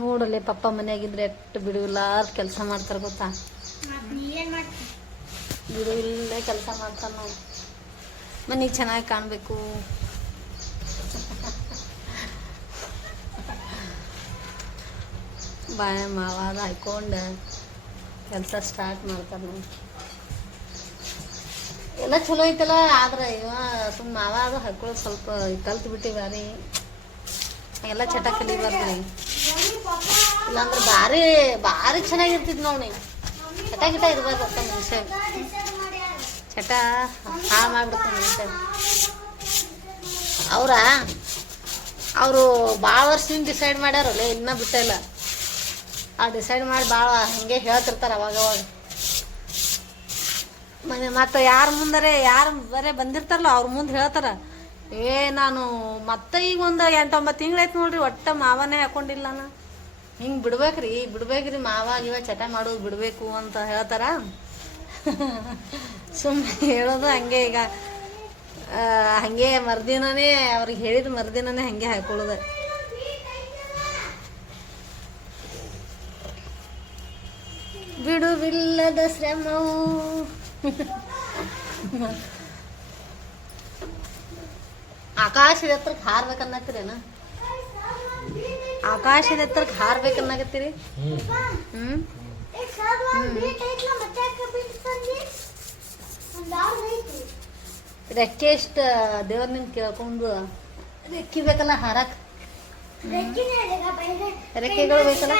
ನೋಡಲ್ಲಿ ಪಪ್ಪ ಮನೆಯಾಗಿದ್ರೆ ಎಷ್ಟು ಬಿಡುವಿಲ್ಲಾರ ಕೆಲಸ ಮಾಡ್ತಾರೆ ಗೊತ್ತಾ. ಬಿಡುವಿಲ್ಲದೆ ಕೆಲಸ ಮಾಡ್ತಾರೆ ನೋಡಿ. ಮನೆಗೆ ಚೆನ್ನಾಗಿ ಕಾಣಬೇಕು. ಬಾಯ ಮಾವಾದ ಹಾಯ್ಕೊಂಡು ಕೆಲಸ ಸ್ಟಾರ್ಟ್ ಮಾಡ್ತಾರೆ ನೋಡಿ. ಎಲ್ಲ ಚಲೋ ಐತಲ್ಲ. ಆದ್ರೆ ಇವ ಸುಮ್ಮ ಮಾವ ಅದು ಹಾಕೊಳ್ಳೋದು ಸ್ವಲ್ಪ ಕಲ್ತು ಬಿಟ್ಟಿವಾರಿ. ಎಲ್ಲ ಚಟ ಕಲಿಬಾರ್ದು. ಇಲ್ಲಾಂದ್ರೆ ಭಾರಿ ಭಾರಿ ಚೆನ್ನಾಗಿರ್ತಿದ್ ನೋಡಿ. ಚಟ ಗಿಟ ಇರ್ಬಾರ್ದು ಅಂತ ಮನುಷ್ಯ. ಚಟ ಹಾಳು ಮಾಡ್ಬಿಡ್ತಾನೆ ಮನುಷ್ಯ. ಅವರು ಭಾಳ ವರ್ಷದಿಂದ ಡಿಸೈಡ್ ಮಾಡ್ಯಾರಲ್ಲ, ಇನ್ನೂ ಬಿಟ್ಟೇ ಇಲ್ಲ. ಆ ಡಿಸೈಡ್ ಮಾಡಿ ಭಾಳ ಹಾಗೆ ಹೇಳ್ತಿರ್ತಾರೆ ಅವಾಗವಾಗ. ಮತ್ತು ಯಾರ ಮುಂದರೆ ಯಾರು ಬರೇ ಬಂದಿರ್ತಾರಲ್ಲ ಅವ್ರ ಮುಂದೆ ಹೇಳ್ತಾರೆ, ನಾನು ಮತ್ತೆ ಈಗ ಒಂದು 8-9 ತಿಂಗಳಾಯ್ತು ನೋಡ್ರಿ ಒಟ್ಟು ಮಾವನೇ ಹಾಕೊಂಡಿಲ್ಲ ನಾನು. ಹಿಂಗೆ ಬಿಡ್ಬೇಕ್ರಿ ಮಾವ ಇವ ಚಟ ಮಾಡೋದು ಬಿಡಬೇಕು ಅಂತ ಹೇಳ್ತಾರ. ಸುಮ್ಮನೆ ಹೇಳೋದು ಹಂಗೆ. ಈಗ ಹಾಗೆ ಮರುದಿನನೇ ಅವ್ರಿಗೆ ಹೇಳಿದ ಮರುದಿನನೇ ಹಾಗೆ ಹಾಕೊಳ್ಳೋದು. ಬಿಡುವಿಲ್ಲದ ಶ್ರಮವು. ಆಕಾಶದ ಎತ್ತರಕ್ಕೆ ಹಾರ್ಬೇಕನ್ನತ್ತೀರೇನ? ಆಕಾಶದ ಎತ್ತರಕ್ಕೆ ಹಾರ್ಬೇಕನ್ನಾಗತ್ತೀರಿ? ರೆಕ್ಕೆ ಎಷ್ಟು ದೇವ್ರನ್ನ ಕೇಳ್ಕೊಂಡು ರೆಕ್ಕಿ ಬೇಕಲ್ಲ ಹಾರಕ್ಕೆ. ರೆಕ್ಕೆಗಳು ಬೇಕಲ್ಲ.